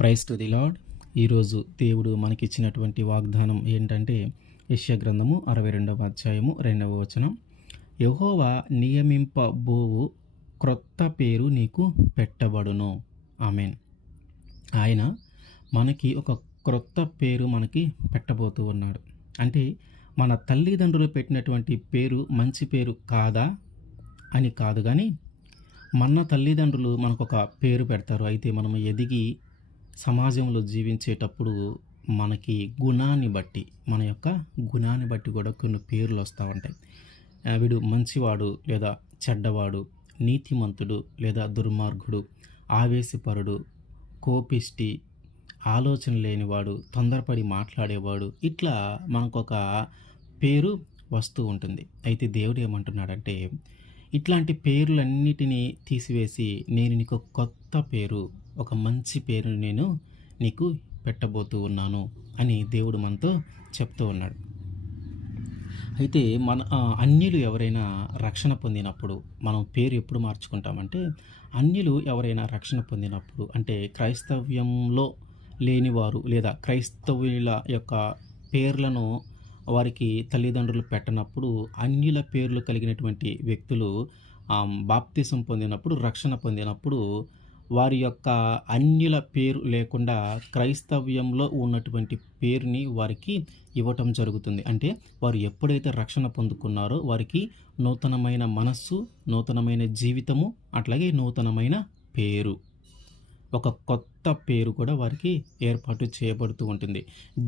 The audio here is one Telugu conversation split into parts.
Praise to the lord. ఈరోజు దేవుడు మనకిచ్చినటువంటి వాగ్దానం ఏంటంటే యెషయా గ్రంథము 62వ అధ్యాయము 2వ వచనం. యెహోవా నియమింపబోవు క్రొత్త పేరు నీకు పెట్టబడును. ఆమేన్. ఆయన మనకి ఒక క్రొత్త పేరు మనకి పెట్టబోతూ ఉన్నాడు. అంటే మన తల్లిదండ్రులు పెట్టినటువంటి పేరు మంచి పేరు కాదా అని కాదు, కానీ మన తల్లిదండ్రులు మనకొక పేరు పెడతారు. అయితే మనం ఎదిగి సమాజంలో జీవించేటప్పుడు మనకి గుణాన్ని బట్టి, మన యొక్క గుణాన్ని బట్టి కూడా కొన్ని పేర్లు వస్తూ ఉంటాయి. వీడు మంచివాడు లేదా చెడ్డవాడు, నీతిమంతుడు లేదా దుర్మార్గుడు, ఆవేశపరుడు, కోపిష్టి, ఆలోచన లేనివాడు, తొందరపడి మాట్లాడేవాడు, ఇట్లా మనకొక పేరు వస్తూ ఉంటుంది. అయితే దేవుడు ఏమంటున్నాడంటే, ఇట్లాంటి పేర్లన్నిటినీ తీసివేసి నేను నీకు కొత్త పేరు, ఒక మంచి పేరుని నేను నీకు పెట్టబోతూ ఉన్నాను అని దేవుడు మనతో చెప్తూ ఉన్నాడు. అయితే అన్యులు ఎవరైనా రక్షణ పొందినప్పుడు మనం పేరు ఎప్పుడు మార్చుకుంటామంటే, అన్యులు ఎవరైనా రక్షణ పొందినప్పుడు, అంటే క్రైస్తవ్యంలో లేనివారు లేదా క్రైస్తవుల యొక్క పేర్లను వారికి తల్లిదండ్రులు పెట్టనప్పుడు, అన్యుల పేర్లు కలిగినటువంటి వ్యక్తులు బాప్తిసం పొందినప్పుడు, రక్షణ పొందినప్పుడు వారి యొక్క అన్యుల పేరు లేకుండా క్రైస్తవ్యంలో ఉన్నటువంటి పేరుని వారికి ఇవ్వటం జరుగుతుంది. అంటే వారు ఎప్పుడైతే రక్షణ పొందుకున్నారో వారికి నూతనమైన మనస్సు, నూతనమైన జీవితము, అట్లాగే నూతనమైన పేరు, ఒక కొత్త పేరు కూడా వారికి ఏర్పాటు చేయబడుతూ ఉంటుంది.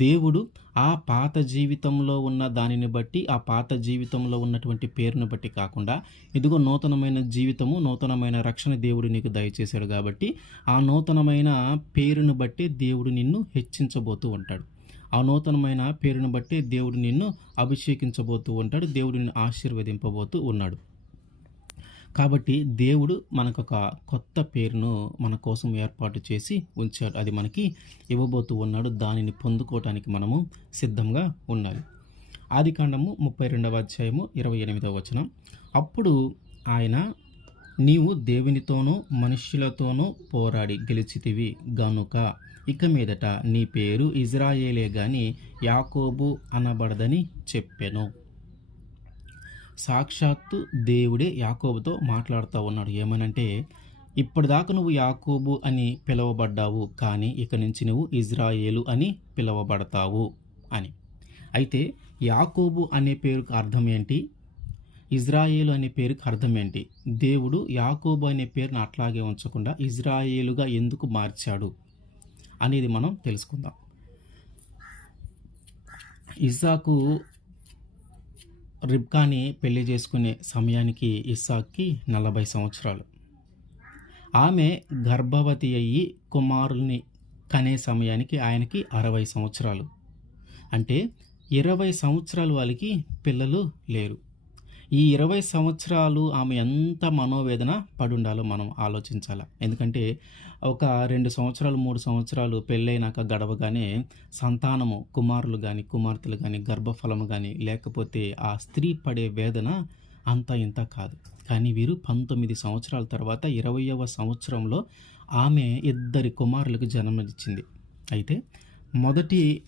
దేవుడు ఆ పాత జీవితంలో ఉన్న దానిని బట్టి, ఆ పాత జీవితంలో ఉన్నటువంటి పేరును బట్టి కాకుండా, ఇదిగో నూతనమైన జీవితము, నూతనమైన రక్షణ దేవుడు నీకు దయచేశాడు కాబట్టి ఆ నూతనమైన పేరును బట్టి దేవుడు నిన్ను హెచ్చించబోతూ ఉంటాడు. ఆ నూతనమైన పేరును బట్టి దేవుడు నిన్ను అభిషేకించబోతూ ఉంటాడు. దేవుడు నిన్ను ఆశీర్వదింపబోతూ ఉన్నాడు. కాబట్టి దేవుడు మనకొక కొత్త పేరును మన కోసం ఏర్పాటు చేసి ఉంచాడు. అది మనకి ఇవ్వబోతూ ఉన్నాడు. దానిని పొందుకోవటానికి మనము సిద్ధంగా ఉండాలి. ఆదికాండము 32వ అధ్యాయము 28వ వచనం. అప్పుడు ఆయన, నీవు దేవునితోనూ మనుష్యులతోనూ పోరాడి గెలిచితివి గనుక ఇక మీదట నీ పేరు ఇజ్రాయేలే గాని యాకోబు అనబడదని చెప్పెను. సాక్షాత్తు దేవుడే యాకోబుతో మాట్లాడుతూ ఉన్నాడు. ఏమనంటే, ఇప్పటిదాకా నువ్వు యాకోబు అని పిలువబడ్డావు, కానీ ఇక నుంచి నువ్వు ఇజ్రాయేలు అని పిలువబడతావు అని. అయితే యాకోబు అనే పేరుకు అర్థం ఏంటి, ఇజ్రాయేలు అనే పేరుకు అర్థం ఏంటి? దేవుడు యాకోబు అనే పేరును అట్లాగే ఉంచకుండా ఇజ్రాయేలుగా ఎందుకు మార్చాడు అనేది మనం తెలుసుకుందాం. ఇస్సాకు రిబ్కాని పెళ్లి చేసుకునే సమయానికి ఇస్సాక్కి 40 సంవత్సరాలు. ఆమె గర్భవతి అయ్యి కుమారుల్ని కనే సమయానికి ఆయనకి 60 సంవత్సరాలు. అంటే 20 సంవత్సరాలు వాళ్ళకి పిల్లలు లేరు. ఈ 20 సంవత్సరాలు ఆమె ఎంత మనోవేదన పడుండాలో మనం ఆలోచించాలి. ఎందుకంటే ఒక 2 సంవత్సరాలు 3 సంవత్సరాలు పెళ్ళైనాక గడవగానే సంతానము, కుమారులు కానీ కుమార్తెలు కానీ గర్భఫలము కానీ లేకపోతే ఆ స్త్రీ పడే వేదన అంత ఇంత కాదు. కానీ వీరు 19 సంవత్సరాల తర్వాత 20వ సంవత్సరంలో ఆమె 2 కుమారులకు జన్మనిచ్చింది. అయితే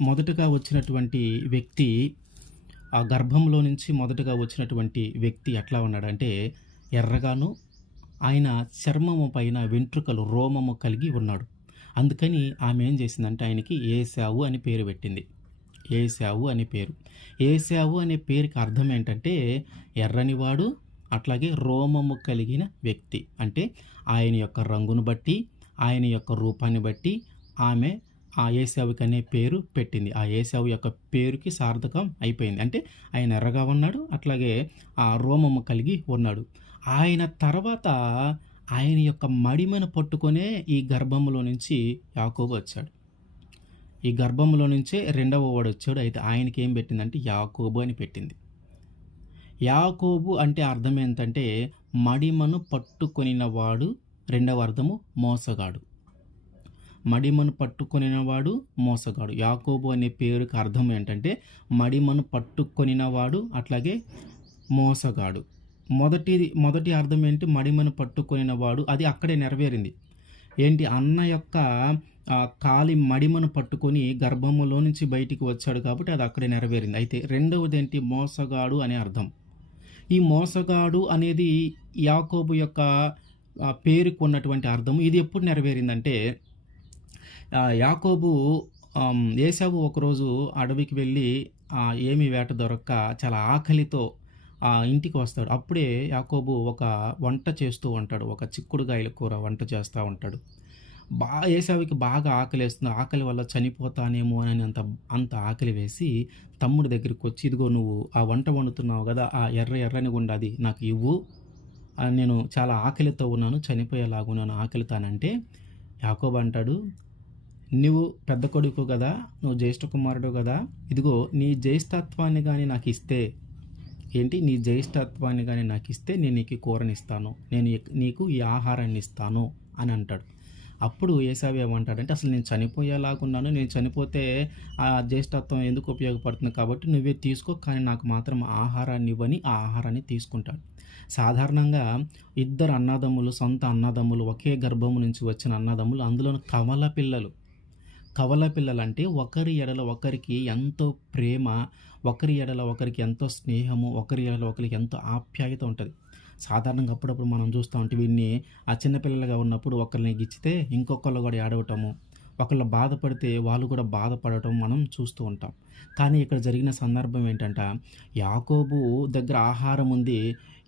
మొదటగా వచ్చినటువంటి వ్యక్తి, ఆ గర్భంలో నుంచి మొదటగా వచ్చినటువంటి వ్యక్తి ఎట్లా ఉన్నాడంటే ఎర్రగాను, ఆయన చర్మము పైన వెంట్రుకలు, రోమము కలిగి ఉన్నాడు. అందుకని ఆమె ఏం చేసిందంటే ఆయనకి ఏశావు అని పేరు పెట్టింది. ఏశావు అనే పేరు. ఏశావు అనే పేరుకి అర్థం ఏంటంటే ఎర్రనివాడు, అట్లాగే రోమము కలిగిన వ్యక్తి. అంటే ఆయన యొక్క రంగును బట్టి, ఆయన యొక్క రూపాన్ని బట్టి ఆమె ఆ ఏశావుకి అనే పేరు పెట్టింది. ఆ ఏశావు యొక్క పేరుకి సార్థకం అయిపోయింది. అంటే ఆయన ఎర్రగా ఉన్నాడు, అట్లాగే ఆ రోమము కలిగి ఉన్నాడు. ఆయన తర్వాత ఆయన యొక్క మడిమను పట్టుకొనే ఈ గర్భంలో నుంచి యాకోబు వచ్చాడు. ఈ గర్భంలో నుంచే రెండవ వాడు వచ్చాడు. అయితే ఆయనకి ఏం పెట్టిందంటే యాకోబు అని పెట్టింది. యాకోబు అంటే అర్థం ఏంటంటే మడిమను పట్టుకొనినవాడు. రెండవ అర్థము మోసగాడు. మడిమను పట్టుకొనినవాడు, మోసగాడు. యాకోబు అనే పేరుకి అర్థం ఏంటంటే మడిమను పట్టుకొనినవాడు, అట్లాగే మోసగాడు. మొదటి అర్థం ఏంటి, మడిమను పట్టుకొనినవాడు. అది అక్కడే నెరవేరింది. ఏంటి, అన్న యొక్క కాలి మడిమను పట్టుకొని గర్భములో నుంచి బయటికి వచ్చాడు కాబట్టి అది అక్కడే నెరవేరింది. అయితే రెండవదేంటి మోసగాడు అనే అర్థం. ఈ మోసగాడు అనేది యాకోబు యొక్క పేరుకు ఉన్నటువంటి అర్థం. ఇది ఎప్పుడు నెరవేరిందంటే యాకోబు ఏశావు ఒకరోజు అడవికి వెళ్ళి ఏమీ వేట దొరక్క చాలా ఆకలితో ఇంటికి వస్తాడు. అప్పుడే యాకోబు ఒక వంట చేస్తూ ఉంటాడు. ఒక చిక్కుడుగాయల కూర వంట చేస్తూ ఉంటాడు. ఏశావుకి బాగా ఆకలేస్తుంది. ఆకలి వల్ల చనిపోతానేమో అని అంత అంత ఆకలి వేసి తమ్ముడి దగ్గరికి వచ్చి, "ఇదిగో నువ్వు ఆ వంట వండుతున్నావు కదా! ఆ ఎర్రని గుండది నాకు ఇవ్వు. నేను చాలా ఆకలితో ఉన్నాను. చనిపోయేలాగున్నాను ఆకలితో" అనంటే యాకోబు అంటాడు, "నువ్వు పెద్ద కొడుకు గదా! నువ్వు జ్యేష్ఠ కుమారుడు గదా! ఇదిగో నీ జ్యేష్ఠత్వాన్ని గాని నాకిస్తే" ఏంటి? "నీ జ్యేష్ఠత్వాన్ని గాని నాకిస్తే నేను నీకు ఈ కూరనిస్తాను. నేను నీకు ఈ ఆహారాన్ని ఇస్తాను" అని అంటాడు. అప్పుడు ఏశావు ఏమంటాడంటే, "అసలు నేను చనిపోయేలాగున్నాను. నేను చనిపోతే ఆ జ్యేష్ఠత్వం ఎందుకు ఉపయోగపడుతుంది కాబట్టి నువ్వే తీసుకో. కానీ నాకు మాత్రం ఆహారాన్ని ఇవ్వని" ఆ ఆహారాన్ని తీసుకుంటాడు. సాధారణంగా ఇద్దరు అన్నదమ్ములు, సొంత అన్నదమ్ములు, ఒకే గర్భము నుంచి వచ్చిన అన్నదమ్ములు, అందులోను కవల పిల్లలు. కవల పిల్లలంటే ఒకరి ఎడల ఒకరికి ఎంతో ప్రేమ, ఒకరి ఎడల ఒకరికి ఎంతో స్నేహము, ఒకరి ఎడల ఒకరికి ఎంతో ఆప్యాయత ఉంటది. సాధారణంగా అప్పుడప్పుడు మనం చూస్తా ఉంటే వీడిని చిన్న పిల్లలుగా ఉన్నప్పుడు ఒకరిని గిచ్చితే ఇంకొకళ్ళు కూడా ఏడవటము, ఒకళ్ళు బాధపడితే వాళ్ళు కూడా బాధపడటం మనం చూస్తూ ఉంటాం. కానీ ఇక్కడ జరిగిన సందర్భం ఏంటంట, యాకోబు దగ్గర ఆహారం ఉంది.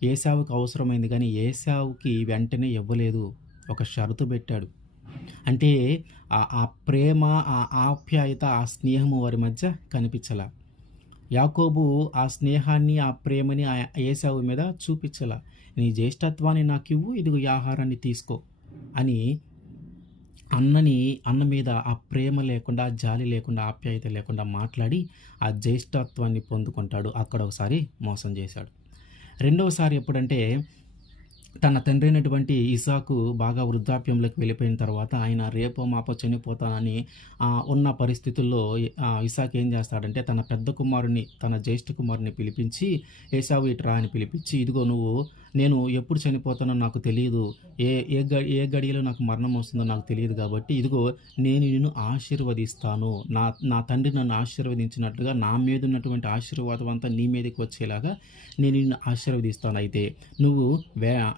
ఏశావుకి అవసరమైంది కానీ ఏశావుకి వెంటనే ఇవ్వలేదు. ఒక షరతు పెట్టాడు. అంటే ఆ ప్రేమ, ఆ ఆప్యాయత, ఆ స్నేహము వారి మధ్య కనిపించలా. యాకోబు ఆ స్నేహాన్ని, ఆ ప్రేమని ఏశావు మీద చూపించలా. "నీ జ్యేష్ఠత్వాన్ని నాకివ్వు, ఇదిగో ఈ ఆహారాన్ని తీసుకో" అని అన్న మీద ఆ ప్రేమ లేకుండా, జాలి లేకుండా, ఆప్యాయత లేకుండా మాట్లాడి ఆ జ్యేష్ఠత్వాన్ని పొందుకుంటాడు. అక్కడ ఒకసారి మోసం చేశాడు. రెండవసారి ఎప్పుడంటే తన తండ్రి అయినటువంటి ఇసాకు బాగా వృద్ధాప్యంలోకి వెళ్ళిపోయిన తర్వాత ఆయన రేపో మాపో చనిపోతానని ఉన్న పరిస్థితుల్లో ఇసాకు ఏం చేస్తాడంటే తన పెద్ద కుమారుని, తన జ్యేష్ఠ కుమారుని పిలిపించి, "ఏశావు ఇటురా" అని పిలిపించి, "ఇదిగో నేను ఎప్పుడు చనిపోతానో నాకు తెలియదు. ఏ ఏ ఏ గడియలో నాకు మరణం వస్తుందో నాకు తెలియదు కాబట్టి ఇదిగో నేను నిన్ను ఆశీర్వదిస్తాను. నా తండ్రి నన్ను ఆశీర్వదించినట్లుగా నా మీద ఉన్నటువంటి ఆశీర్వాదం అంతా నీ మీదకి వచ్చేలాగా నేను నిన్ను ఆశీర్వదిస్తాను. అయితే నువ్వు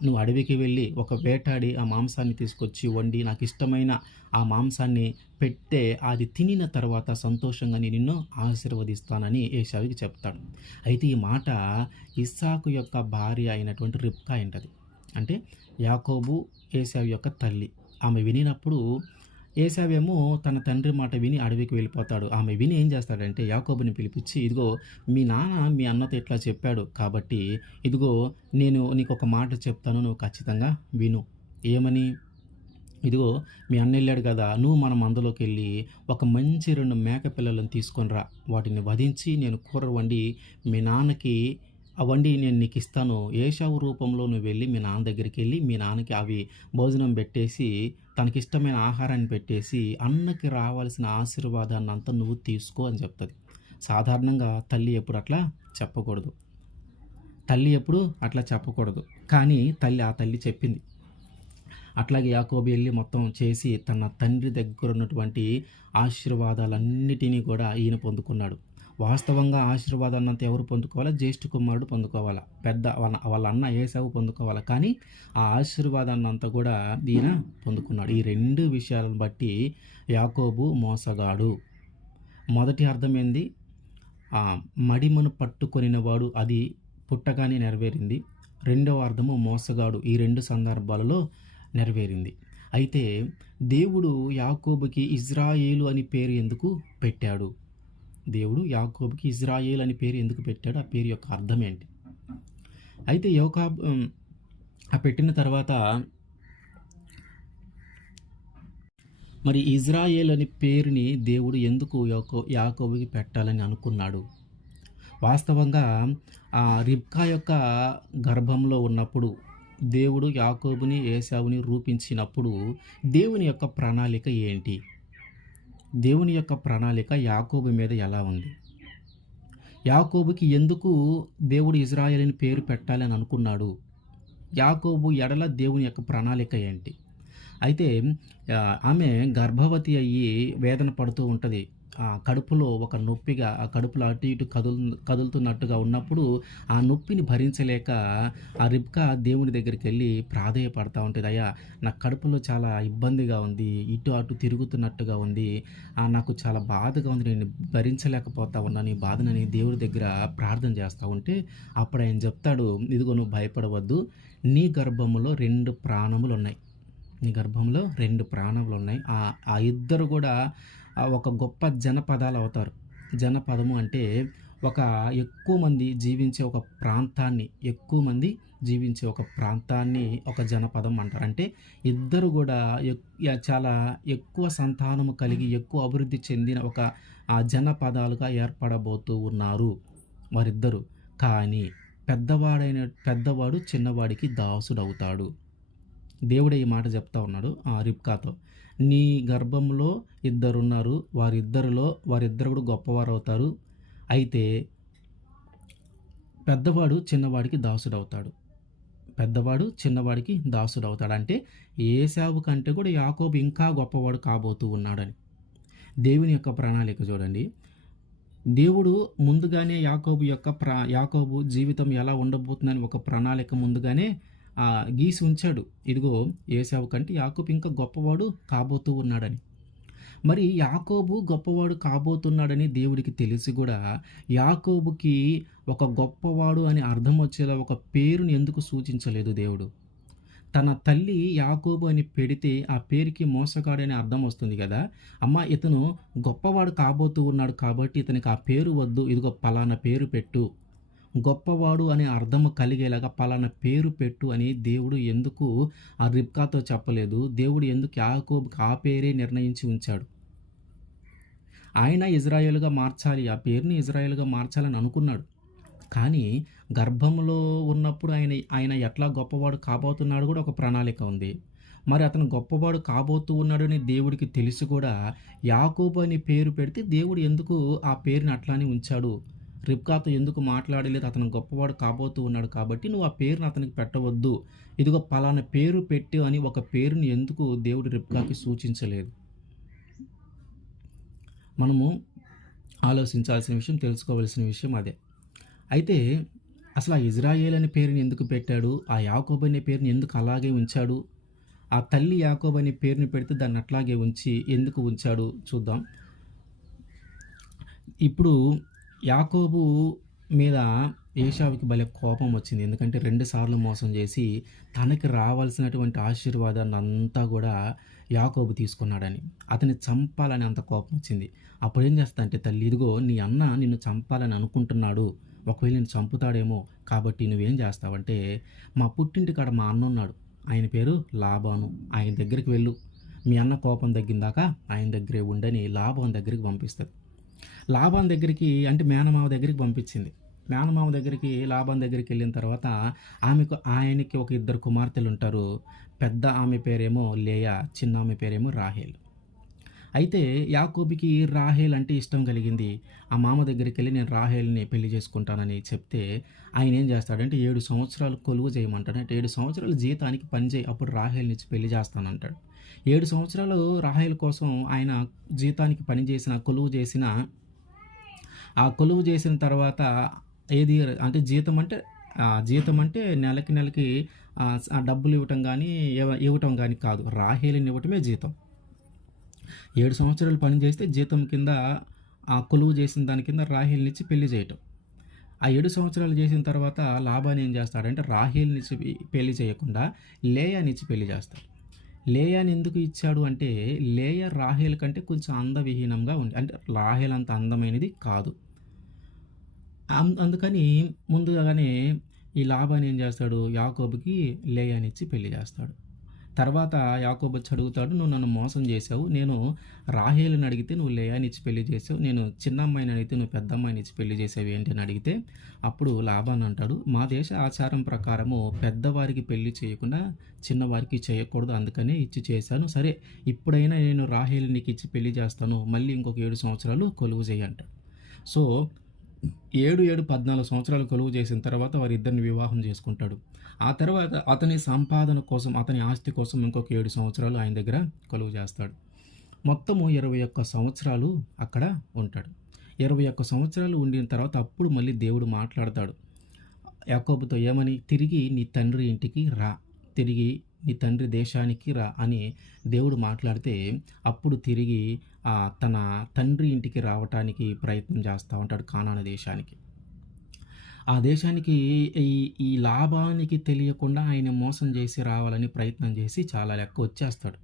నువ్వు అడవికి వెళ్ళి ఒక వేటాడి ఆ మాంసాన్ని తీసుకొచ్చి వండి నాకు ఇష్టమైన ఆ మాంసాన్ని పెట్టే, అది తినిన తర్వాత సంతోషంగా నేను నిన్ను ఆశీర్వదిస్తానని" ఏశావుకి చెప్తాడు. అయితే ఈ మాట ఇస్సాకు యొక్క భార్య అయినటువంటి రిబ్కా ఏంటది. అంటే యాకోబు ఏశావు యొక్క తల్లి. ఆమె వినినప్పుడు ఏశావేమో తన తండ్రి మాట విని అడవికి వెళ్ళిపోతాడు. ఆమె విని ఏం చేస్తాడంటే యాకోబుని పిలిపించి, "ఇదిగో మీ నాన్న మీ అన్నతో ఇట్లా చెప్పాడు కాబట్టి ఇదిగో నేను నీకు ఒక మాట చెప్తాను, నువ్వు ఖచ్చితంగా విను." ఏమని? "ఇదిగో మీ అన్న వెళ్ళాడు కదా, నువ్వు మన మందలోకి వెళ్ళి ఒక మంచి 2 మేక పిల్లలను తీసుకొని రా. వాటిని వధించి నేను కూర వండి మీ నాన్నకి వండి నేను నీకు ఇస్తాను. ఏశావు రూపంలో నువ్వు వెళ్ళి మీ నాన్న దగ్గరికి వెళ్ళి మీ నాన్నకి అవి భోజనం పెట్టేసి తనకిష్టమైన ఆహారాన్ని పెట్టేసి అన్నకి రావాల్సిన ఆశీర్వాదాన్ని అంతా నువ్వు తీసుకో" అని చెప్తుంది. సాధారణంగా తల్లి ఎప్పుడు అట్లా చెప్పకూడదు. కానీ ఆ తల్లి చెప్పింది. అట్లాగే యాకోబు వెళ్ళి మొత్తం చేసి తన తండ్రి దగ్గర ఉన్నటువంటి ఆశీర్వాదాలన్నిటినీ కూడా ఈయన పొందుకున్నాడు. వాస్తవంగా ఆశీర్వాదాన్నంతా ఎవరు పొందుకోవాలా? జ్యేష్ఠ కుమారుడు పొందుకోవాలా, వాళ్ళ అన్న ఏశావు కోవాలా. కానీ ఆ ఆశీర్వాదాన్నంతా కూడా ఈయన పొందుకున్నాడు. ఈ 2 విషయాలను బట్టి యాకోబు మోసగాడు. మొదటి అర్థం ఏంది? మడిమను పట్టుకొనినవాడు, అది పుట్టగానే నెరవేరింది. రెండవ అర్థము మోసగాడు, ఈ 2 సందర్భాలలో నెరవేరింది. అయితే దేవుడు యాకోబుకి ఇజ్రాయేలు అని పేరు ఎందుకు పెట్టాడు? దేవుడు యాకోబుకి ఇజ్రాయేల్ అని పేరు ఎందుకు పెట్టాడు? ఆ పేరు యొక్క అర్థం ఏంటి? అయితే పెట్టిన తర్వాత మరి ఇజ్రాయేల్ అనే పేరుని దేవుడు ఎందుకు యాకోబుకి పెట్టాలని అనుకున్నాడు? వాస్తవంగా రిబ్కా యొక్క గర్భంలో ఉన్నప్పుడు దేవుడు యాకోబుని, ఏశావుని రూపించినప్పుడు దేవుని యొక్క ప్రణాళిక ఏంటి? దేవుని యొక్క ప్రణాళిక యాకోబు మీద ఎలా ఉంది? యాకోబుకి ఎందుకు దేవుడు ఇజ్రాయేల్ అని పేరు పెట్టాలని అనుకున్నాడు? యాకోబు ఎడల దేవుని యొక్క ప్రణాళిక ఏంటి? అయితే ఆమె గర్భవతి అయ్యి వేదన పడుతూ ఉంటది. కడుపులో ఒక నొప్పిగా, ఆ కడుపులో అటు ఇటు కదులుతున్నట్టుగా ఉన్నప్పుడు, ఆ నొప్పిని భరించలేక రిబ్కా దేవుని దగ్గరికెళ్ళి ప్రాధేయపడతా ఉంటది. "అయ్యా, నా కడుపులో చాలా ఇబ్బందిగా ఉంది. ఇటు అటు తిరుగుతున్నట్టుగా ఉంది. నాకు చాలా బాధగా ఉంది. నేను భరించలేకపోతా ఉన్నాను ఈ బాధనని" దేవుడి దగ్గర ప్రార్థన చేస్తా ఉంటే, అప్పుడాయన చెప్తాడు, "ఇదిగో నువ్వు భయపడవద్దు. నీ గర్భములో 2 ప్రాణములున్నాయి. నీ గర్భంలో 2 ప్రాణములున్నాయి. ఆ ఇద్దరు గూడా ఒక గొప్ప జనపదాలవుతారు. జనపదము అంటే ఒక ఎక్కువ మంది జీవించే ఒక ప్రాంతాన్ని, ఎక్కువ మంది జీవించే ఒక ప్రాంతాన్ని ఒక జనపదం అంటారు. అంటే ఇద్దరు గూడా చాలా ఎక్కువ సంతానము కలిగి, ఎక్కువ అభివృద్ధి చెందిన ఒక జనపదాలుగా ఏర్పడబోతూ ఉన్నారు వారిద్దరు. కానీ పెద్దవాడు చిన్నవాడికి దాసుడవుతాడు. దేవుడే ఈ మాట చెప్తా ఉన్నాడు రిబ్కాతో. నీ గర్భంలో ఇద్దరున్నారు. వారిద్దరు కూడా గొప్పవారవుతారు. అయితే పెద్దవాడు చిన్నవాడికి దాసుడవుతాడు. పెద్దవాడు చిన్నవాడికి దాసుడవుతాడు. అంటే ఏశావు కంటే కూడా యాకోబు ఇంకా గొప్పవాడు కాబోతూ ఉన్నాడని. దేవుని యొక్క ప్రణాళిక చూడండి. దేవుడు ముందుగానే యాకోబు జీవితం ఎలా ఉండబోతుందని ఒక ప్రణాళిక ముందుగానే గీసి ఉంచాడు. ఇదిగో ఏశావు కంటే యాకోబు ఇంకా గొప్పవాడు కాబోతూ ఉన్నాడని. మరి యాకోబు గొప్పవాడు కాబోతున్నాడని దేవుడికి తెలిసి కూడా యాకోబుకి ఒక గొప్పవాడు అని అర్థం వచ్చేలా ఒక పేరుని ఎందుకు సూచించలేదు దేవుడు? తన తల్లి యాకోబు అని పెడితే ఆ పేరుకి మోసగాడని అర్థం వస్తుంది కదా! అమ్మ, ఇతను గొప్పవాడు కాబోతూ ఉన్నాడు కాబట్టి ఇతనికి ఆ పేరు వద్దు. ఇదిగో పలానా పేరు పెట్టు. గొప్పవాడు అనే అర్థము కలిగేలాగా పలానా పేరు పెట్టు అని దేవుడు ఎందుకు రిబ్కాతో చెప్పలేదు? దేవుడు ఎందుకు యాకోబుకి ఆ పేరే నిర్ణయించి ఉంచాడు? ఆయన ఇజ్రాయేలుగా మార్చాలి. ఆ పేరుని ఇజ్రాయేలుగా మార్చాలని అనుకున్నాడు. కానీ గర్భంలో ఉన్నప్పుడు ఆయన ఎట్లా గొప్పవాడు కాబోతున్నాడు కూడా ఒక ప్రణాళిక ఉంది. మరి అతను గొప్పవాడు కాబోతూ ఉన్నాడని దేవుడికి తెలిసి కూడా యాకోబు అని పేరు పెడితే దేవుడు ఎందుకు ఆ పేరుని అట్లానే ఉంచాడు? రిబ్కాతో ఎందుకు మాట్లాడలేదు? అతను గొప్పవాడు కాబోతూ ఉన్నాడు కాబట్టి నువ్వు ఆ పేరుని అతనికి పెట్టవద్దు. ఇదిగో పలానా పేరు పెట్టు అని ఒక పేరుని ఎందుకు దేవుడు రిబ్కాకి సూచించలేదు? మనము ఆలోచించాల్సిన విషయం, తెలుసుకోవాల్సిన విషయం అదే. అయితే అసలు ఆ ఇజ్రాయేల్ అనే పేరుని ఎందుకు పెట్టాడు? ఆ యాకోబు అనే పేరుని ఎందుకు అలాగే ఉంచాడు? ఆ తల్లి యాకోబు అనే పేరుని పెడితే దాన్ని అట్లాగే ఎందుకు ఉంచాడు చూద్దాం. ఇప్పుడు యాకోబు మీద ఏశావుకి భలే కోపం వచ్చింది. ఎందుకంటే 2 సార్లు మోసం చేసి తనకి రావాల్సినటువంటి ఆశీర్వాదాన్ని అంతా కూడా యాకోబు తీసుకున్నాడని, అతన్ని చంపాలని అంత కోపం వచ్చింది. అప్పుడు ఏం చేస్తా తల్లి, ఇదిగో నీ అన్న నిన్ను చంపాలని అనుకుంటున్నాడు. ఒకవేళ నిన్ను చంపుతాడేమో, కాబట్టి నువ్వేం చేస్తావంటే మా పుట్టింటి కాడ మా అన్న ఉన్నాడు. ఆయన పేరు లాబాను. ఆయన దగ్గరికి వెళ్ళు. మీ అన్న కోపం తగ్గిందాక ఆయన దగ్గరే ఉండని లాబాను దగ్గరికి పంపిస్తుంది. లాబాన్ దగ్గరికి అంటే మేనమామ దగ్గరికి పంపించింది. మేనమామ దగ్గరికి లాబాన్ దగ్గరికి వెళ్ళిన తర్వాత ఆయనకి ఒక 2 కుమార్తెలు ఉంటారు. పెద్ద ఆమె పేరేమో లేయా, చిన్న ఆమె పేరేమో రాహేల్. అయితే యాకోబుకి రాహేల్ అంటే ఇష్టం కలిగింది. ఆ మామ దగ్గరికి వెళ్ళి నేను రాహేల్ని పెళ్లి చేసుకుంటానని చెప్తే ఆయన ఏం చేస్తాడంటే 7 సంవత్సరాలు కొలువు చేయమంటాడు. అంటే 7 సంవత్సరాలు జీతానికి పని చేయి, అప్పుడు రాహేల్ని ఇచ్చి పెళ్లి చేస్తానంటాడు. 7 సంవత్సరాలు రాహేల్ కోసం ఆయన జీతానికి పని చేసిన, కొలువు చేసిన తర్వాత ఏది అంటే జీతం అంటే నెలకి డబ్బులు ఇవ్వటం కానీ ఇవ్వటం కానీ కాదు, రాహేలుని ఇవ్వటమే జీతం. 7 సంవత్సరాలు పని చేస్తే జీతం కింద కొలువు చేసిన దాని కింద రాహేల్నిచ్చి పెళ్లి చేయటం. ఆ 7 సంవత్సరాలు చేసిన తర్వాత లాబాన్ ఏం చేస్తాడంటే రాహేల్నిచ్చి పెళ్లి చేయకుండా లేయానిచ్చి పెళ్లి చేస్తాడు. లేయాని ఎందుకు ఇచ్చాడు అంటే లేయా రాహేల్ కంటే కొంచెం అందవిహీనంగా ఉంది. అంటే రాహేల్ అంత అందమైనది కాదు. అందుకని ముందుగానే ఈ లాబాన్ ఏం చేస్తాడు, యాకోబుకి లేయానిచ్చి పెళ్లి చేస్తాడు. తర్వాత యాకోబు వచ్చి అడుగుతాడు, నువ్వు నన్ను మోసం చేసావు. నేను రాహేలుని అడిగితే నువ్వు లేయానిచ్చి పెళ్లి చేసావు. నేను చిన్న అమ్మాయిని అడిగితే నువ్వు పెద్ద అమ్మాయిని ఇచ్చి పెళ్లి చేసావు ఏంటి అని అడిగితే అప్పుడు లాబాన్ అంటాడు, మా దేశ ఆచారం ప్రకారము పెద్దవారికి పెళ్లి చేయకుండా చిన్నవారికి చేయకూడదు, అందుకనే ఇచ్చి చేశాను. సరే, ఇప్పుడైనా నేను రాహేలు నీకు ఇచ్చి పెళ్లి చేస్తాను, మళ్ళీ ఇంకొక 7 సంవత్సరాలు కొలువు చేయి అంటాడు. సో 14 సంవత్సరాలు కొలువు చేసిన తర్వాత వారిద్దరిని వివాహం చేసుకుంటాడు. ఆ తర్వాత అతని సంపాదన కోసం, అతని ఆస్తి కోసం ఇంకొక 7 సంవత్సరాలు ఆయన దగ్గర కొలువు చేస్తాడు. మొత్తము 21 సంవత్సరాలు అక్కడ ఉంటాడు. 21 సంవత్సరాలు ఉండిన తర్వాత అప్పుడు మళ్ళీ దేవుడు మాట్లాడతాడు యాకోబుతో ఏమని? తిరిగి నీ తండ్రి ఇంటికి రా, తిరిగి నీ తండ్రి దేశానికి రా అని దేవుడు మాట్లాడితే అప్పుడు తిరిగి తన తండ్రి ఇంటికి రావటానికి ప్రయత్నం చేస్తూ ఉంటాడు కానాను దేశానికి. ఆ దేశానికి ఈ ఈ లాభానికి తెలియకుండా ఆయన మోసం చేసి రావాలని ప్రయత్నం చేసి చాలా లెక్క వచ్చేస్తాడు.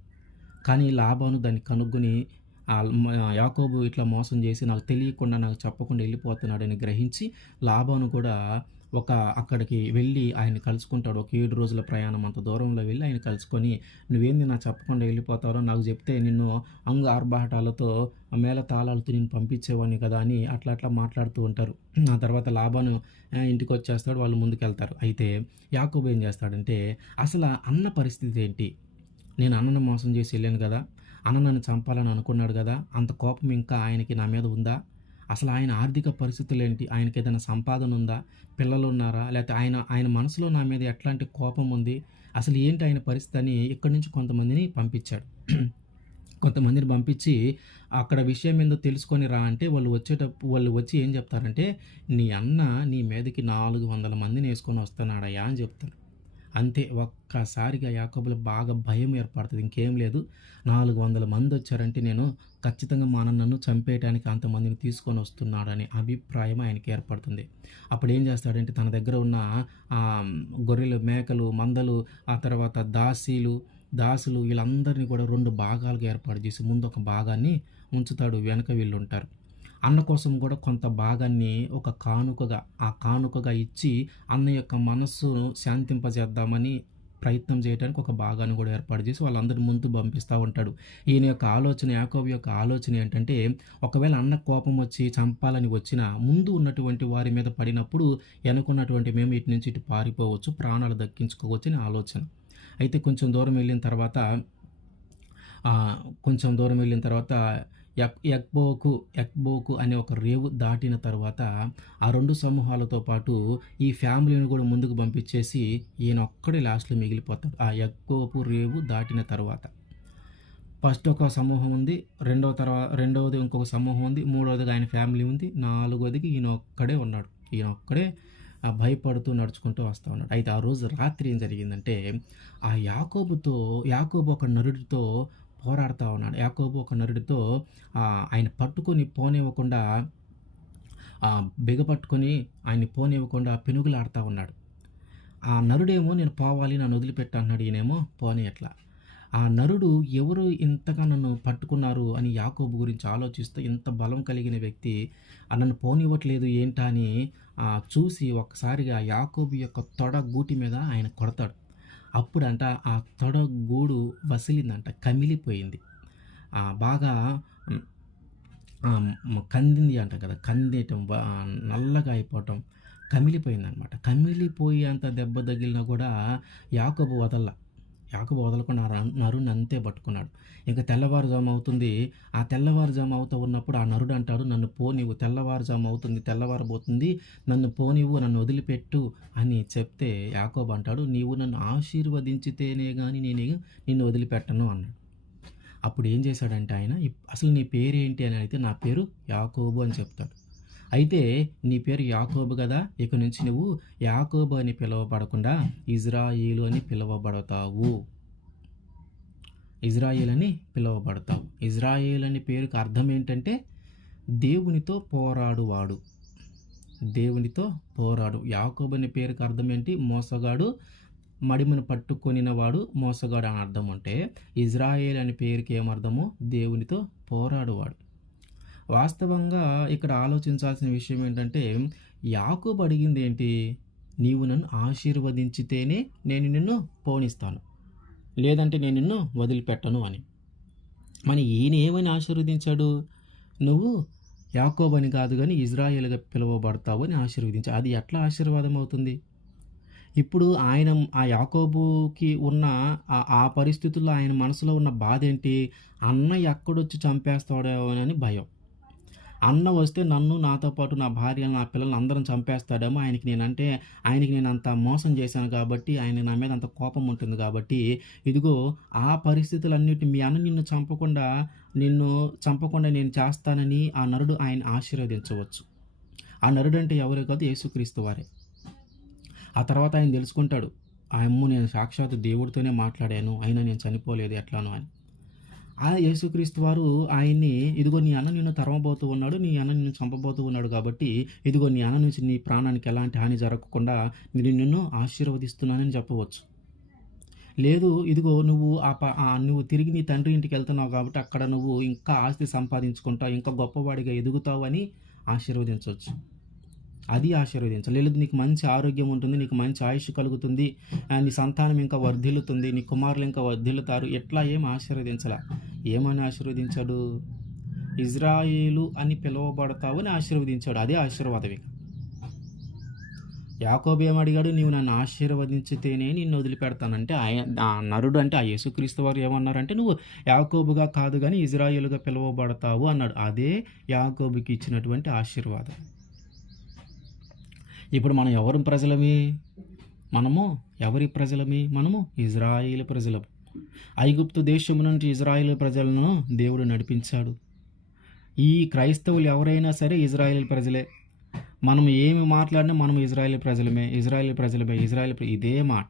కానీ లాబాను దాన్ని కనుగొని యాకోబు ఇట్లా మోసం చేసి నాకు తెలియకుండా, నాకు చెప్పకుండా వెళ్ళిపోతున్నాడని గ్రహించి లాబాను కూడా అక్కడికి వెళ్ళి ఆయన్ని కలుసుకుంటాడు. ఒక 7 రోజుల ప్రయాణం అంత దూరంలో వెళ్ళి ఆయన కలుసుకొని, నువ్వేంది నాకు చెప్పకుండా వెళ్ళిపోతావో, నాకు చెప్తే నిన్ను అంగు ఆర్భాటాలతో మేళతాళాలతో నేను పంపించేవాడిని కదా అని అట్లా మాట్లాడుతూ ఉంటారు. ఆ తర్వాత లాబాను ఇంటికి వచ్చేస్తాడు, వాళ్ళు ముందుకెళ్తారు. అయితే యాకోబు ఏం చేస్తాడంటే, అసలు అన్న పరిస్థితి ఏంటి? నేను అన్నను మోసం చేసి వెళ్ళాను కదా, అన్న నన్ను చంపాలని అనుకున్నాడు కదా, అంత కోపం ఇంకా ఆయనకి నా మీద ఉందా? అసలు ఆయన ఆర్థిక పరిస్థితులు ఏంటి? ఆయనకి ఏదైనా సంపాదన ఉందా? పిల్లలు ఉన్నారా? లేకపోతే ఆయన మనసులో నా మీద ఎట్లాంటి కోపం ఉంది? అసలు ఏంటి ఆయన పరిస్థితి అని ఇక్కడి నుంచి కొంతమందిని పంపించాడు. కొంతమందిని పంపించి అక్కడ విషయం ఏందో తెలుసుకొని రా అంటే వాళ్ళు వచ్చి ఏం చెప్తారంటే, నీ అన్న నీ మీదకి 400 మందిని వేసుకొని వస్తున్నాడయ్యా అని చెప్తారు. అంతే ఒక్కసారిగా యాకోబులో బాగా భయం ఏర్పడుతుంది. ఇంకేం లేదు, 400 మంది వచ్చారంటే నేను ఖచ్చితంగా మా నన్ను చంపేయటానికి అంతమందిని తీసుకొని వస్తున్నాడనే అభిప్రాయం ఆయనకి ఏర్పడుతుంది. అప్పుడు ఏం చేస్తాడంటే తన దగ్గర ఉన్న గొర్రెలు, మేకలు, మందలు, ఆ తర్వాత దాసులు వీళ్ళందరినీ కూడా 2 భాగాలుగా ఏర్పాటు చేసి ముందు ఒక భాగాన్ని ఉంచుతాడు, వెనక వీళ్ళు ఉంటారు. అన్న కోసం కూడా కొంత భాగాన్ని ఒక కానుకగా ఇచ్చి అన్న యొక్క మనస్సును శాంతింపజేద్దామని ప్రయత్నం చేయడానికి ఒక భాగాన్ని కూడా ఏర్పాటు చేసి వాళ్ళందరి ముందు పంపిస్తూ ఉంటాడు. ఈయన యొక్క ఆలోచన, యాకోబు యొక్క ఆలోచన ఏంటంటే, ఒకవేళ అన్న కోపం వచ్చి చంపాలని వచ్చినా ముందు ఉన్నటువంటి వారి మీద పడినప్పుడు వెనుకున్నటువంటి మేము ఇటు నుంచి ఇటు పారిపోవచ్చు, ప్రాణాలు దక్కించుకోవచ్చు అని ఆలోచన. అయితే కొంచెం దూరం వెళ్ళిన తర్వాత ఎక్బోకు అనే ఒక రేవు దాటిన తర్వాత ఆ 2 సమూహాలతో పాటు ఈ ఫ్యామిలీని కూడా ముందుకు పంపించేసి ఈయన ఒక్కడే లాస్ట్లో మిగిలిపోతాడు. ఆ ఎక్బోకు రేవు దాటిన తర్వాత ఫస్ట్ ఒక సమూహం ఉంది, రెండవది ఇంకొక సమూహం ఉంది, మూడవదిగా ఆయన ఫ్యామిలీ ఉంది, నాలుగవదికి ఈయన ఒక్కడే ఉన్నాడు. ఈయన ఒక్కడే భయపడుతూ నడుచుకుంటూ వస్తూ ఉన్నాడు. అయితే ఆ రోజు రాత్రి ఏం జరిగిందంటే, యాకోబు ఒక నరుడితో పోరాడుతూ ఉన్నాడు. యాకోబు ఒక నరుడితో ఆయన పట్టుకొని పోనివ్వకుండా, బిగపట్టుకొని ఆయన్ని పోనివ్వకుండా పెనుగులాడుతూ ఉన్నాడు. ఆ నరుడేమో నేను పోవాలి, నన్ను వదిలిపెట్టు అన్నాడు. ఈయనేమో పోనీయట్లా. ఆ నరుడు ఎవరు ఇంతగా నన్ను పట్టుకున్నారు అని యాకోబు గురించి ఆలోచిస్తూ, ఇంత బలం కలిగిన వ్యక్తి నన్ను పోనివ్వట్లేదు ఏంటా అని చూసి ఒక్కసారిగా యాకోబు యొక్క తొడ గూటి మీద ఆయన కొడతాడు. అప్పుడంట ఆ తొడ గూడు వసిలిందంట, కమిలిపోయింది. బాగా కందింది అంట కదా, కందేయటం, నల్లగా అయిపోవటం, కమిలిపోయిందనమాట. కమిలిపోయి అంత దెబ్బ తగిలినా కూడా యాకోబు వదలకుండా నరుని అంతే పట్టుకున్నాడు. ఇంకా తెల్లవారుజాము అవుతుంది. ఆ తెల్లవారుజాము అవుతూ ఉన్నప్పుడు ఆ నరుడు అంటాడు, నన్ను పోనివ్వు, తెల్లవారుజాము అవుతుంది, తెల్లవారబోతుంది, నన్ను పోనివ్వు, నన్ను వదిలిపెట్టు అని చెప్తే యాకోబు అంటాడు, నీవు నన్ను ఆశీర్వదించితేనే కానీ నేను నిన్ను వదిలిపెట్టను అన్నాడు. అప్పుడు ఏం చేశాడంటే ఆయన, అసలు నీ పేరేంటి అని అడిగితే నా పేరు యాకోబు అని చెప్తాడు. అయితే నీ పేరు యాకోబు కదా, ఇక నుంచి నువ్వు యాకోబు అని పిలువబడకుండా ఇజ్రాయేలు అని పిలువబడతావు. ఇజ్రాయేల్ అని పిలువబడతావు. ఇజ్రాయేల్ అనే పేరుకి అర్థం ఏంటంటే దేవునితో పోరాడువాడు. దేవునితో పోరాడు. యాకోబు అనే పేరుకి అర్థం ఏంటి? మోసగాడు, మడిమను పట్టుకొనినవాడు మోసగాడు అని అర్థం. అంటే ఇజ్రాయేల్ అనే పేరుకి ఏమర్థము? దేవునితో పోరాడువాడు. వాస్తవంగా ఇక్కడ ఆలోచించాల్సిన విషయం ఏంటంటే, యాకోబు అడిగింది ఏంటి? నీవు నన్ను ఆశీర్వదించితేనే నేను నిన్ను పోనిస్తాను, లేదంటే నేను నిన్ను వదిలిపెట్టను అని. మరి ఈయన ఏమని ఆశీర్వదించాడు? నువ్వు యాకోబు అని కాదు కానీ ఇజ్రాయేలుగా పిలువబడతావు అని ఆశీర్వదించాడు. అది ఎట్లా ఆశీర్వాదం అవుతుంది? ఇప్పుడు ఆ యాకోబుకి ఉన్న ఆ పరిస్థితుల్లో ఆయన మనసులో ఉన్న బాధ ఏంటి? అన్న ఎక్కడొచ్చి చంపేస్తాడో అని భయం. అన్న వస్తే నన్ను, నాతో పాటు నా భార్య, నా పిల్లల్ని అందరం చంపేస్తాడేమో. ఆయనకి నేనంత మోసం చేశాను కాబట్టి, ఆయన నా మీద అంత కోపం ఉంటుంది కాబట్టి, ఇదిగో ఆ పరిస్థితులన్నిటిని మీ అన్న నిన్ను చంపకుండా నేను చేస్తానని ఆ నరుడు ఆయన్ని ఆశీర్వదించవచ్చు. ఆ నరుడంటే ఎవరో కాదు, యేసుక్రీస్తు వారే. ఆ తర్వాత ఆయన తెలుసుకుంటాడు. అమ్మో! నేను సాక్షాత్తు దేవుడితోనే మాట్లాడాను. అయినా నేను చనిపోలేదు ఎట్లానో అని. ఆ యేసుక్రీస్తు వారు ఆయన్ని, ఇదిగో నీ అన్న నిన్ను తరమబోతూ ఉన్నాడు. నీ అన్న నిన్ను చంపబోతూ ఉన్నాడు కాబట్టి, ఇదిగో నీ అన్న నుంచి నీ ప్రాణానికి ఎలాంటి హాని జరగకుండా నేను నిన్ను ఆశీర్వదిస్తున్నానని చెప్పవచ్చు. లేదు, ఇదిగో నువ్వు తిరిగి నీ తండ్రి ఇంటికెళ్తున్నావు కాబట్టి అక్కడ నువ్వు ఇంకా ఆస్తి సంపాదించుకుంటావు. ఇంకా గొప్పవాడిగా ఎదుగుతావు అని ఆశీర్వదించొచ్చు. అది ఆశీర్వదించాలి. లేదు, నీకు మంచి ఆరోగ్యం ఉంటుంది. నీకు మంచి ఆయుష్షు కలుగుతుంది. నీ సంతానం ఇంకా వర్ధిల్లుతుంది. నీ కుమారులు ఇంకా వర్ధిల్లుతారు. ఎట్లా ఏం ఆశీర్వదించలా. ఏమని ఆశీర్వదించాడు? ఇజ్రాయేలు అని పిలువబడతావు అని ఆశీర్వదించాడు. అదే ఆశీర్వాదం ఇక. యాకోబు ఏమడిగాడు? నీవు నన్ను ఆశీర్వదించితేనే నిన్ను వదిలిపెడతానంటే, ఆ నరుడు అంటే ఆ యేసుక్రీస్తు వారు ఏమన్నారంటే, నువ్వు యాకోబుగా కాదు గానీ ఇజ్రాయేలుగా పిలువబడతావు అన్నాడు. అదే యాకోబుకి ఇచ్చినటువంటి ఆశీర్వాదం. ఇప్పుడు మనం ఎవరి ప్రజలమి? మనము ఇజ్రాయేలు ప్రజలము. ఐగుప్తు దేశము నుండి ఇజ్రాయేలు ప్రజలను దేవుడు నడిపించాడు. ఈ క్రైస్తవులు ఎవరైనా సరే ఇజ్రాయేలు ప్రజలే. మనం ఏమి మాట్లాడినా మనం ఇజ్రాయేలు ప్రజలమే. ఇదే మాట.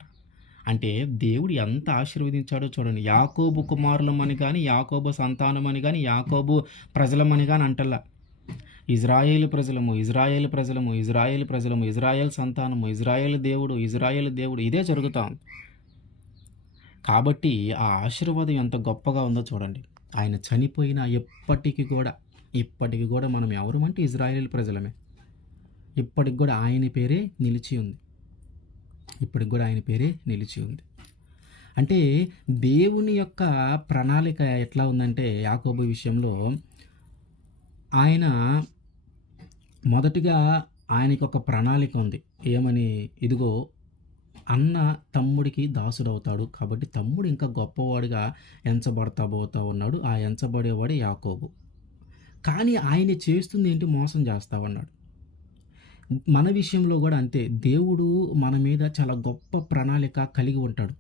అంటే దేవుడు ఎంత ఆశీర్వదించాడో చూడండి. యాకోబు కుమారులమని కానీ, యాకోబు సంతానమని కానీ, యాకోబు ప్రజలమని కానీ అంటల్లా. ఇజ్రాయేలు ప్రజలము, ఇజ్రాయేల్ సంతానము, ఇజ్రాయేలు దేవుడు ఇదే జరుగుతాం. కాబట్టి ఆ ఆశీర్వాదం ఎంత గొప్పగా ఉందో చూడండి. ఆయన చనిపోయినా ఇప్పటికి కూడా మనం ఎవరమంటే ఇజ్రాయేలు ప్రజలమే. ఇప్పటికి కూడా ఆయన పేరే నిలిచి ఉంది. అంటే దేవుని యొక్క ప్రణాళిక ఎట్లా ఉందంటే, యాకోబు విషయంలో ఆయన మొదటిగా ఆయనకి ఒక ప్రణాళిక ఉంది. ఏమని? ఇదిగో అన్న తమ్ముడికి దాసుడవుతాడు కాబట్టి తమ్ముడు ఇంకా గొప్పవాడిగా ఎంచబడతా ఉన్నాడు. ఆ ఎంచబడేవాడు యాకోబు. కానీ ఆయన చేస్తుంది ఏంటి? మోసం చేస్తా ఉన్నాడు. మన విషయంలో కూడా అంతే. దేవుడు మన మీద చాలా గొప్ప ప్రణాళిక కలిగి ఉంటాడు.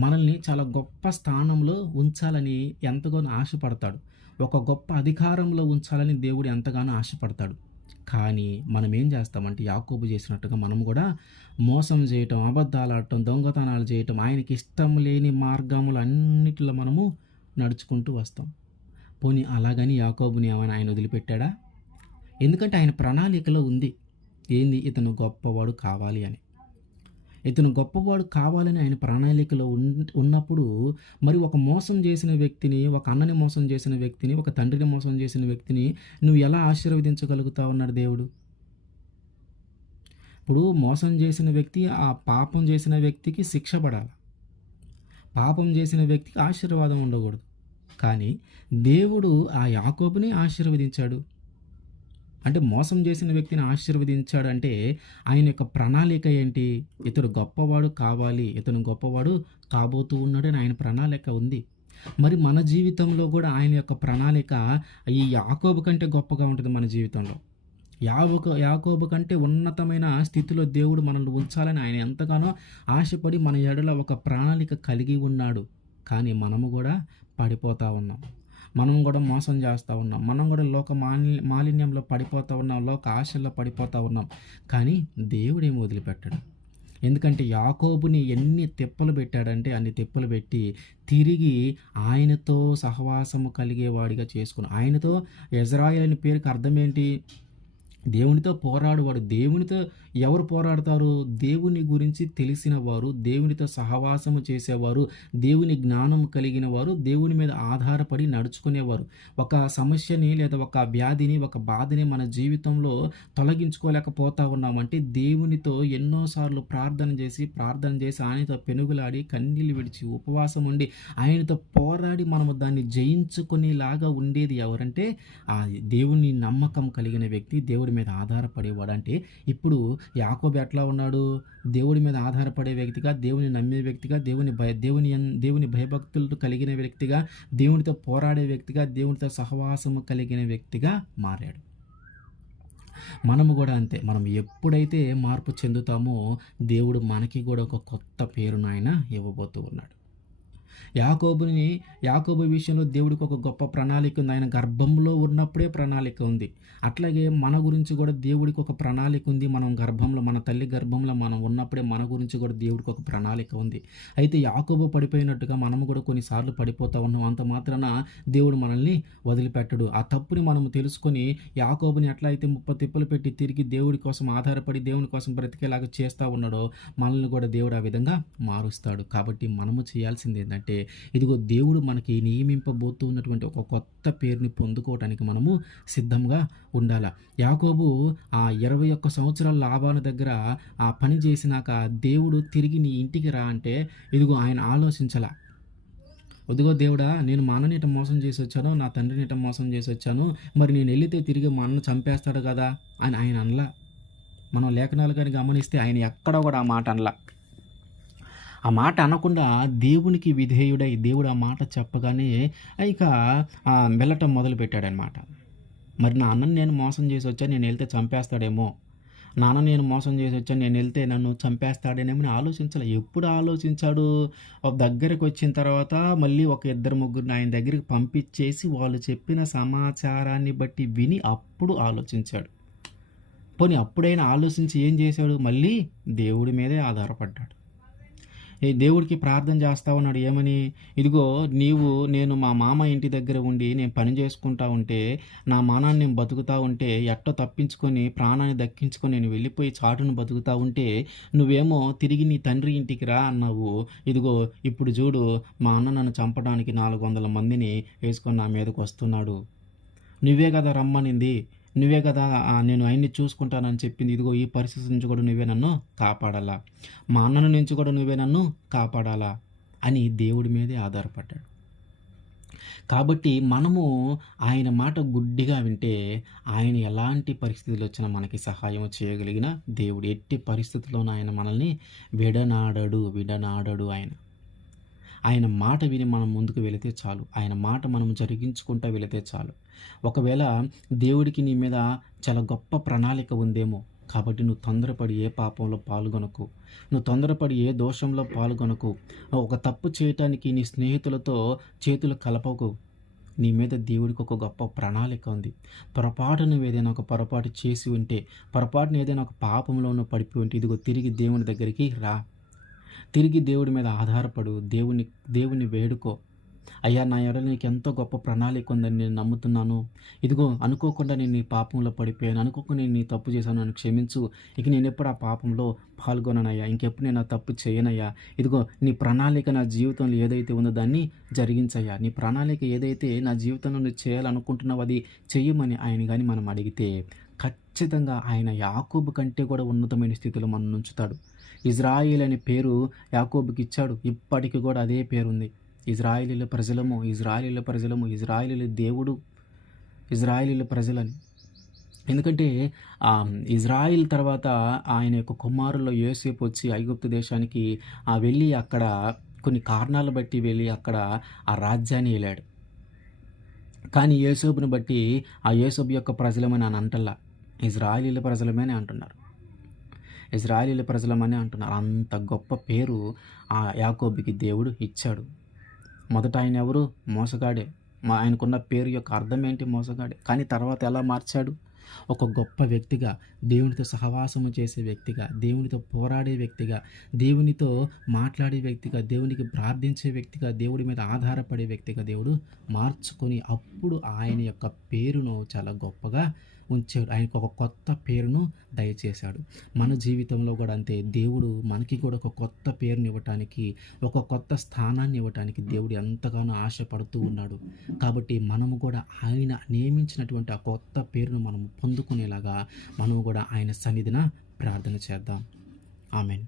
మనల్ని చాలా గొప్ప స్థానంలో ఉంచాలని ఎంతగానో ఆశపడతాడు. ఒక గొప్ప అధికారంలో ఉంచాలని దేవుడు ఎంతగానో ఆశపడతాడు. కానీ మనం ఏం చేస్తామంటే, యాకోబు చేసినట్టుగా మనం కూడా మోసం చేయటం, అబద్ధాలాడటం, దొంగతనాలు చేయటం, ఆయనకి ఇష్టం లేని మార్గములు అన్నిటిలో మనము నడుచుకుంటూ వస్తాం. పోనీ అలాగని యాకోబుని ఏమైనా ఆయన వదిలిపెట్టాడా? ఎందుకంటే ఆయన ప్రణాళికలో ఉంది. ఏంది? ఇతను గొప్పవాడు కావాలి అని. ఆయన ప్రణాళికలో ఉన్నప్పుడు మరి ఒక మోసం చేసిన వ్యక్తిని, ఒక అన్నని మోసం చేసిన వ్యక్తిని, ఒక తండ్రిని మోసం చేసిన వ్యక్తిని నువ్వు ఎలా ఆశీర్వదించగలుగుతావు అన్నాడు దేవుడు. ఇప్పుడు మోసం చేసిన వ్యక్తి, ఆ పాపం చేసిన వ్యక్తికి శిక్ష పడాలి. పాపం చేసిన వ్యక్తికి ఆశీర్వాదం ఉండకూడదు. కానీ దేవుడు ఆ యాకోబుని ఆశీర్వదించాడు. అంటే మోసం చేసిన వ్యక్తిని ఆశీర్వదించాడంటే ఆయన యొక్క ప్రణాళిక ఏంటి? ఇతడు గొప్పవాడు కావాలి, ఇతను గొప్పవాడు కాబోతూ ఉన్నాడని ఆయన ప్రణాళిక ఉంది. మరి మన జీవితంలో కూడా ఆయన యొక్క ప్రణాళిక ఈ యాకోబు కంటే గొప్పగా ఉంటుంది. మన జీవితంలో యాకోబు కంటే ఉన్నతమైన స్థితిలో దేవుడు మనల్ని ఉంచాలని ఆయన ఎంతగానో ఆశపడి మన ఎడల ఒక ప్రణాళిక కలిగి ఉన్నాడు. కానీ మనము కూడా పడిపోతూ ఉన్నాం. మనం కూడా మోసం చేస్తూ ఉన్నాం. మనం కూడా మాలిన్యంలో పడిపోతూ ఉన్నాం. లోక ఆశల్లో పడిపోతూ ఉన్నాం. కానీ దేవుడేమి వదిలిపెట్టాడు. ఎందుకంటే యాకోబుని ఎన్ని తిప్పలు పెట్టాడంటే అన్ని తిప్పలు పెట్టి తిరిగి ఆయనతో సహవాసము కలిగేవాడిగా చేసుకుని, ఆయనతో ఇజ్రాయేలు అనే పేరుకి అర్థం ఏంటి? దేవునితో పోరాడువాడు. దేవునితో ఎవరు పోరాడతారు? దేవుని గురించి తెలిసిన వారు, దేవునితో సహవాసము చేసేవారు, దేవుని జ్ఞానం కలిగిన వారు, దేవుని మీద ఆధారపడి నడుచుకునేవారు. ఒక సమస్యని లేదా ఒక వ్యాధిని, ఒక బాధని మన జీవితంలో తొలగించుకోలేకపోతా ఉన్నామంటే దేవునితో ఎన్నోసార్లు ప్రార్థన చేసి ఆయనతో పెనుగులాడి కన్నీళ్ళు విడిచి ఉపవాసం ఉండి ఆయనతో పోరాడి మనము దాన్ని జయించుకునేలాగా ఉండేది ఎవరంటే ఆ దేవుని నమ్మకం కలిగిన వ్యక్తి, దేవుడి మీద ఆధారపడేవాడు. అంటే ఇప్పుడు యాకోబు ఎట్లా ఉన్నాడు? దేవుడి మీద ఆధారపడే వ్యక్తిగా, దేవుని నమ్మే వ్యక్తిగా, దేవుని భయభక్తులతో కలిగిన వ్యక్తిగా, దేవునితో పోరాడే వ్యక్తిగా, దేవునితో సహవాసము కలిగిన వ్యక్తిగా మారాడు. మనము కూడా అంతే. మనం ఎప్పుడైతే మార్పు చెందుతామో దేవుడు మనకి కూడా ఒక కొత్త పేరును ఆయన ఇవ్వబోతూ ఉన్నాడు. యాకోబుని యాకోబు విషయంలో దేవుడికి ఒక గొప్ప ప్రణాళిక ఉంది. ఆయన గర్భంలో ఉన్నప్పుడే ప్రణాళిక ఉంది. అట్లాగే మన గురించి కూడా దేవుడికి ఒక ప్రణాళిక ఉంది. మనం గర్భంలో, మన తల్లి గర్భంలో మనం ఉన్నప్పుడే మన గురించి కూడా దేవుడికి ఒక ప్రణాళిక ఉంది. అయితే యాకోబు పడిపోయినట్టుగా మనము కూడా కొన్నిసార్లు పడిపోతా ఉన్నాం. అంత మాత్రాన దేవుడు మనల్ని వదిలిపెట్టడు. ఆ తప్పుని మనము తెలుసుకొని యాకోబుని ఎట్లా అయితే తిప్పలు పెట్టి తిరిగి దేవుడి కోసం ఆధారపడి దేవుని కోసం బ్రతికేలాగా చేస్తా ఉన్నాడో మనల్ని కూడా దేవుడు ఆ విధంగా మారుస్తాడు. కాబట్టి మనము చేయాల్సింది ఏంటంటే, ఇదిగో దేవుడు మనకి నియమింపబోతూ ఉన్నటువంటి ఒక కొత్త పేరుని పొందుకోవటానికి మనము సిద్ధంగా ఉండాల. యాకోబు ఆ 21 సంవత్సరాల లాబాను దగ్గర ఆ పని చేసినాక దేవుడు తిరిగి నీ ఇంటికి రా అంటే ఇదిగో ఆయన ఆలోచించలా. ఇదిగో దేవుడా, నేను మా అన్నని ఇట్ట మోసం చేసి వచ్చాను, నా తండ్రిని ఇట్ట మోసం చేసి వచ్చాను, మరి నేను వెళితే తిరిగి మా అన్న చంపేస్తాడు కదా అని ఆయన అనలా. మనం లేఖనాలు కానీ గమనిస్తే ఆయన ఎక్కడా కూడా ఆ మాట అనలా. ఆ మాట అనకుండా దేవునికి విధేయుడై దేవుడు ఆ మాట చెప్పగానే ఇక వెళ్ళటం మొదలుపెట్టాడనమాట. మరి నా అన్నని నేను మోసం చేసి వచ్చాను, నేను వెళ్తే చంపేస్తాడేమో, నాన్న నేను మోసం చేసి వచ్చాను, నేను వెళ్తే నన్ను చంపేస్తాడేమో అని ఆలోచించాలి. ఎప్పుడు ఆలోచించాడు? దగ్గరికి వచ్చిన తర్వాత మళ్ళీ ఒక ఇద్దరు ముగ్గురిని ఆయన దగ్గరికి పంపించేసి వాళ్ళు చెప్పిన సమాచారాన్ని బట్టి విని అప్పుడు ఆలోచించాడు. పోనీ అప్పుడైనా ఆలోచించి ఏం చేశాడు? మళ్ళీ దేవుడి మీదే ఆధారపడ్డాడు. ఈ దేవుడికి ప్రార్థన చేస్తా ఉన్నాడు. ఏమని? ఇదిగో నేను మా మామ ఇంటి దగ్గర ఉండి నేను పని చేసుకుంటా ఉంటే, నా మానాన్ని నేను బతుకుతా ఉంటే, ఎట్టో తప్పించుకొని ప్రాణాన్ని దక్కించుకొని నేను వెళ్ళిపోయి చాటును బతుకుతా ఉంటే, నువ్వేమో తిరిగి నీ తండ్రి ఇంటికి రా అన్నావు. ఇదిగో ఇప్పుడు చూడు, మా అన్న నన్ను చంపడానికి 400 మందిని వేసుకొని నా మీదకి వస్తున్నాడు. నువ్వే కదా రమ్మనింది, నువ్వే కదా నేను ఆయన్ని చూసుకుంటానని చెప్పింది. ఇదిగో ఈ పరిస్థితి నుంచి కూడా నువ్వే నన్ను కాపాడాలా, మా అన్నను నుంచి కూడా నువ్వే నన్ను కాపాడాలా అని దేవుడి మీదే ఆధారపడ్డాడు. కాబట్టి మనము ఆయన మాట గుడ్డిగా వింటే ఆయన ఎలాంటి పరిస్థితులు వచ్చినా మనకి సహాయం చేయగలిగిన దేవుడు. ఎట్టి పరిస్థితుల్లోనూ ఆయన మనల్ని విడనాడడు ఆయన. ఆయన మాట విని మనం ముందుకు వెళితే చాలు. ఆయన మాట మనం జరిగించుకుంటూ వెళితే చాలు. ఒకవేళ దేవుడికి నీ మీద చాలా గొప్ప ప్రణాళిక ఉందేమో, కాబట్టి నువ్వు తొందరపడి ఏ పాపంలో పాల్గొనకు, నువ్వు తొందరపడి ఏ దోషంలో పాల్గొనకు. ఒక తప్పు చేయటానికి నీ స్నేహితులతో చేతులు కలపకు. నీ మీద దేవుడికి ఒక గొప్ప ప్రణాళిక ఉంది. నువ్వు ఏదైనా ఒక పొరపాటు చేసి ఉంటే, పొరపాటున ఏదైనా ఒక పాపంలోనూ పడిపోయి ఉంటే, ఇదిగో తిరిగి దేవుని దగ్గరికి రా. తిరిగి దేవుడి మీద ఆధారపడు. దేవుని వేడుకో. అయ్యా, నా ఎడల నీకు ఎంతో గొప్ప ప్రణాళిక ఉందని నేను నమ్ముతున్నాను. ఇదిగో అనుకోకుండా నేను నీ పాపంలో పడిపోయాను, అనుకోకుండా నేను నీ తప్పు చేశాను, నన్ను క్షమించు. ఇక నేను ఎప్పుడు ఆ పాపంలో పాల్గొననయ్యా, ఇంకెప్పుడు నేను ఆ తప్పు చేయనయ్యా. ఇదిగో నీ ప్రణాళిక నా జీవితంలో ఏదైతే ఉందో దాన్ని జరిగించయ్యా. నీ ప్రణాళిక ఏదైతే నా జీవితంలో నువ్వు చేయాలనుకుంటున్నావు అది చెయ్యమని ఆయన కానీ మనం అడిగితే ఖచ్చితంగా ఆయన యాకోబు కంటే కూడా ఉన్నతమైన స్థితిలో మనం ఉంచుతాడు. ఇజ్రాయిల్ అనే పేరు యాకోబుకి ఇచ్చాడు. ఇప్పటికి కూడా అదే పేరుంది. ఇజ్రాయిలీల ప్రజలము, ఇజ్రాయిలీల ప్రజలము, ఇజ్రాయిలీల దేవుడు, ఇజ్రాయిలీల ప్రజలని. ఎందుకంటే ఇజ్రాయిల్ తర్వాత ఆయన యొక్క కుమారుల్లో యోసేపు వచ్చి ఐగుప్తు దేశానికి వెళ్ళి అక్కడ కొన్ని కారణాలు బట్టి వెళ్ళి అక్కడ ఆ రాజ్యాన్ని ఏలాడు. కానీ యోసేపుని బట్టి ఆ యోసేపు యొక్క ప్రజలమని అని అంటల్లా, ఇజ్రాయిలీల ప్రజలమని అంటున్నారు. ఇజ్రాయిలీల ప్రజలమని అంటున్నారు. అంత గొప్ప పేరు ఆ యాకోబుకి దేవుడు ఇచ్చాడు. మొదట ఆయన ఎవరు? మోసగాడే. ఆయనకున్న పేరు యొక్క అర్థం ఏంటి? మోసగాడే. కానీ తర్వాత ఎలా మార్చాడు? ఒక గొప్ప వ్యక్తిగా, దేవునితో సహవాసము చేసే వ్యక్తిగా, దేవునితో పోరాడే వ్యక్తిగా, దేవునితో మాట్లాడే వ్యక్తిగా, దేవునికి ప్రార్థించే వ్యక్తిగా, దేవుడి మీద ఆధారపడే వ్యక్తిగా దేవుడు మార్చుకొని అప్పుడు ఆయన యొక్క పేరును చాలా గొప్పగా ఉంచాడు. ఆయనకు ఒక కొత్త పేరును దయచేశాడు. మన జీవితంలో కూడా అంతే. దేవుడు మనకి కూడా ఒక కొత్త పేరుని ఇవ్వటానికి, ఒక కొత్త స్థానాన్ని ఇవ్వటానికి దేవుడు ఎంతగానో ఆశపడుతూ ఉన్నాడు. కాబట్టి మనము కూడా ఆయన నియమించినటువంటి ఆ కొత్త పేరును మనము పొందుకునేలాగా మనము కూడా ఆయన సన్నిధిన ప్రార్థన చేద్దాం. ఆమేన్.